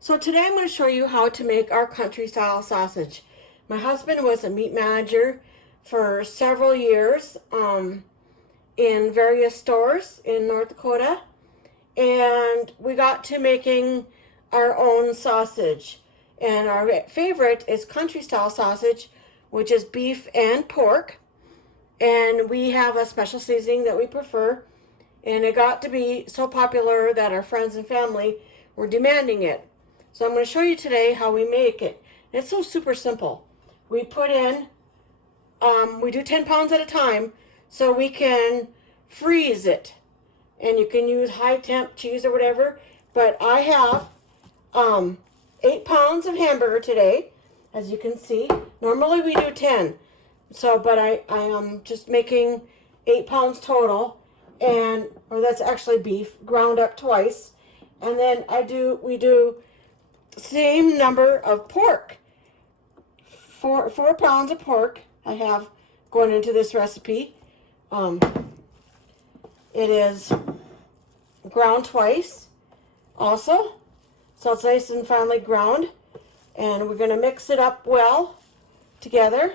So today I'm going to show you how to make our country style sausage. My husband was a meat manager for several years in various stores in North Dakota, and we got to making our own sausage. And our favorite is country style sausage, which is beef and pork. And we have a special seasoning that we prefer. And it got to be so popular that our friends and family were demanding it. So I'm going to show you today how we make it. It's so super simple. We put in, we do 10 pounds at a time so we can freeze it. And you can use high temp cheese or whatever. But I have 8 pounds of hamburger today, as you can see. Normally we do 10. So, but I am just making 8 pounds total, or that's actually beef ground up twice. And then we do same number of pork. 4 pounds of pork I have going into this recipe. It is ground twice also, so it's nice and finely ground, and we're going to mix it up well together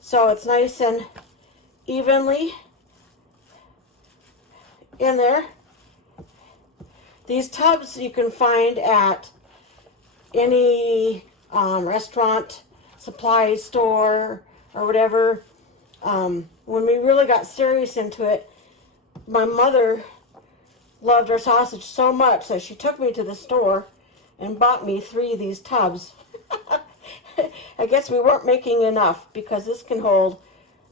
so it's nice and evenly in there. These tubs you can find at any restaurant, supply store, or whatever. When we really got serious into it, my mother loved our sausage so much that she took me to the store and bought me 3 of these tubs. I guess we weren't making enough because this can hold,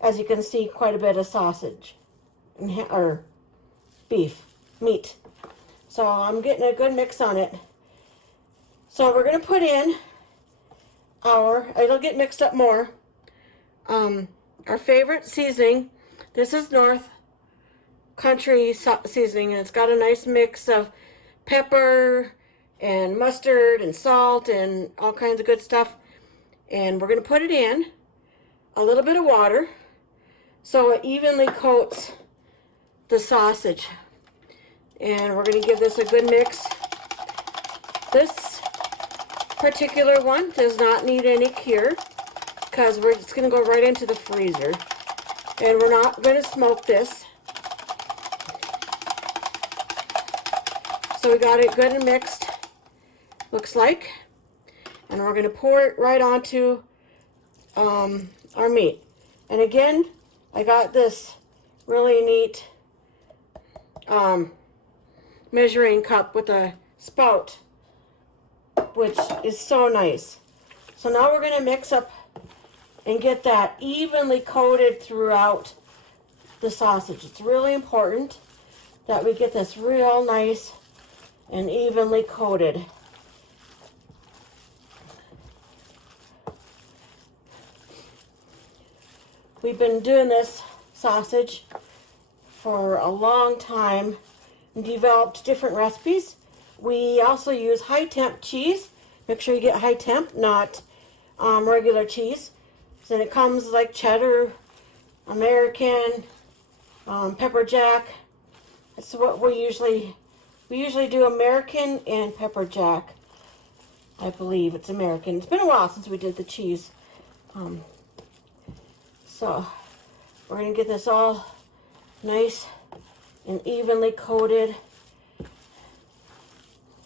as you can see, quite a bit of sausage or beef, meat. So I'm getting a good mix on it. So we're going to put in it'll get mixed up more, our favorite seasoning. This is North Country seasoning, and it's got a nice mix of pepper and mustard and salt and all kinds of good stuff. And we're going to put it in a little bit of water so it evenly coats the sausage. And we're going to give this a good mix. This particular one does not need any cure because we're just going to go right into the freezer. And we're not going to smoke this. So we got it good and mixed, looks like. And we're going to pour it right onto our meat. And again, I got this really neat measuring cup with a spout, which is so nice. So now we're going to mix up and get that evenly coated throughout the sausage. It's really important that we get this real nice and evenly coated. We've been doing this sausage for a long time and developed different recipes. We also use high temp cheese. Make sure you get high temp, not regular cheese. And it comes like cheddar, American, pepper jack. That's what we usually do, American and pepper jack. I believe it's American. It's been a while since we did the cheese. So we're going to get this all nice and evenly coated.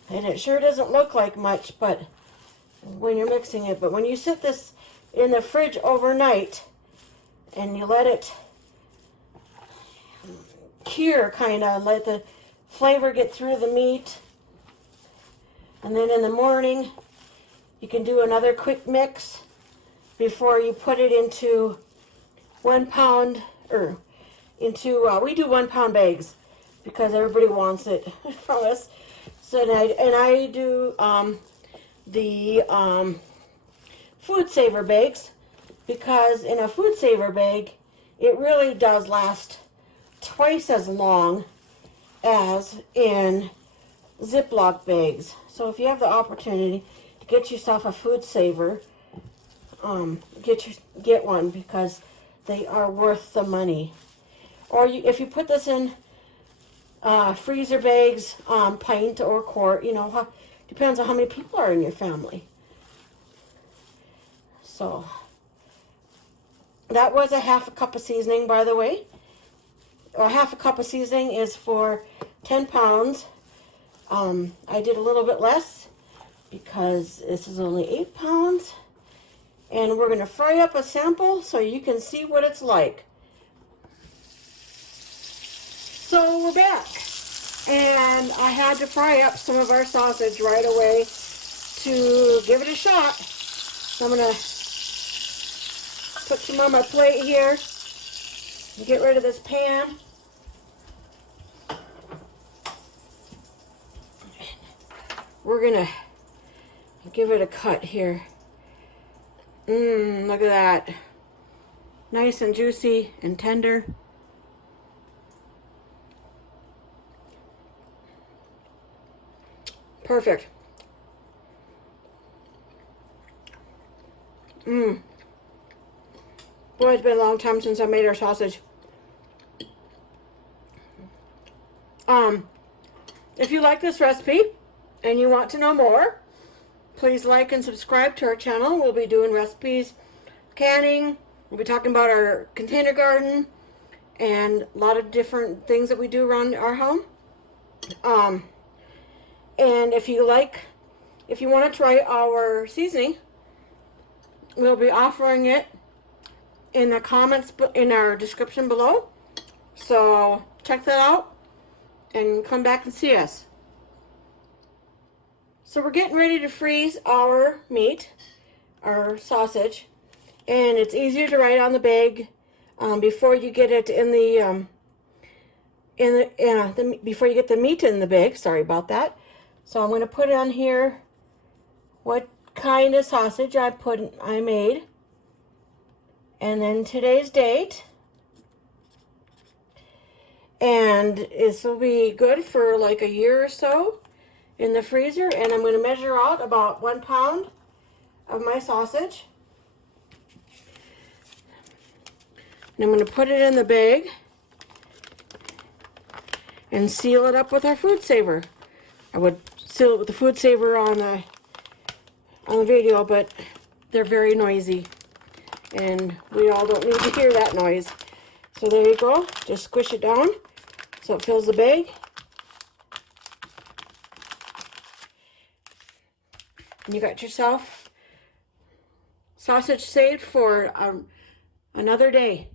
And it sure doesn't look like much, but when you're mixing it. But when you sit this in the fridge overnight and you let it cure, kind of let the flavor get through the meat, and then in the morning you can do another quick mix before you put it into 1 pound, or into we do 1 pound bags because everybody wants it from us. So I do the food saver bags, because in a food saver bag it really does last twice as long as in ziploc bags. So if you have the opportunity to get yourself a food saver, get one, because they are worth the money. Or if you put this in freezer bags, pint or quart, you know, depends on how many people are in your family. So that was a half a cup of seasoning, by the way. Or half a cup of seasoning is for 10 pounds. I did a little bit less because this is only 8 pounds. And we're going to fry up a sample so you can see what it's like. So we're back. And I had to fry up some of our sausage right away to give it a shot. So I'm going to put some on my plate here and get rid of this pan. We're going to give it a cut here. Look at that. Nice and juicy and tender. Perfect. Boy, it's been a long time since I made our sausage. If you like this recipe and you want to know more, please like and subscribe to our channel. We'll be doing recipes, canning. We'll be talking about our container garden and a lot of different things that we do around our home. And if you want to try our seasoning, we'll be offering it in the comments in our description below. So check that out and come back and see us. So we're getting ready to freeze our meat, our sausage, and it's easier to write on the bag before you get it before you get the meat in the bag. Sorry about that. So I'm going to put on here what kind of sausage I made, and then today's date, and this will be good for like a year or so in the freezer. And I'm going to measure out about 1 pound of my sausage, and I'm going to put it in the bag and seal it up with our food saver. I would seal it with the food saver on the video, but they're very noisy and we all don't need to hear that noise. So there you go. Just squish it down so it fills the bag. And you got yourself sausage saved for another day.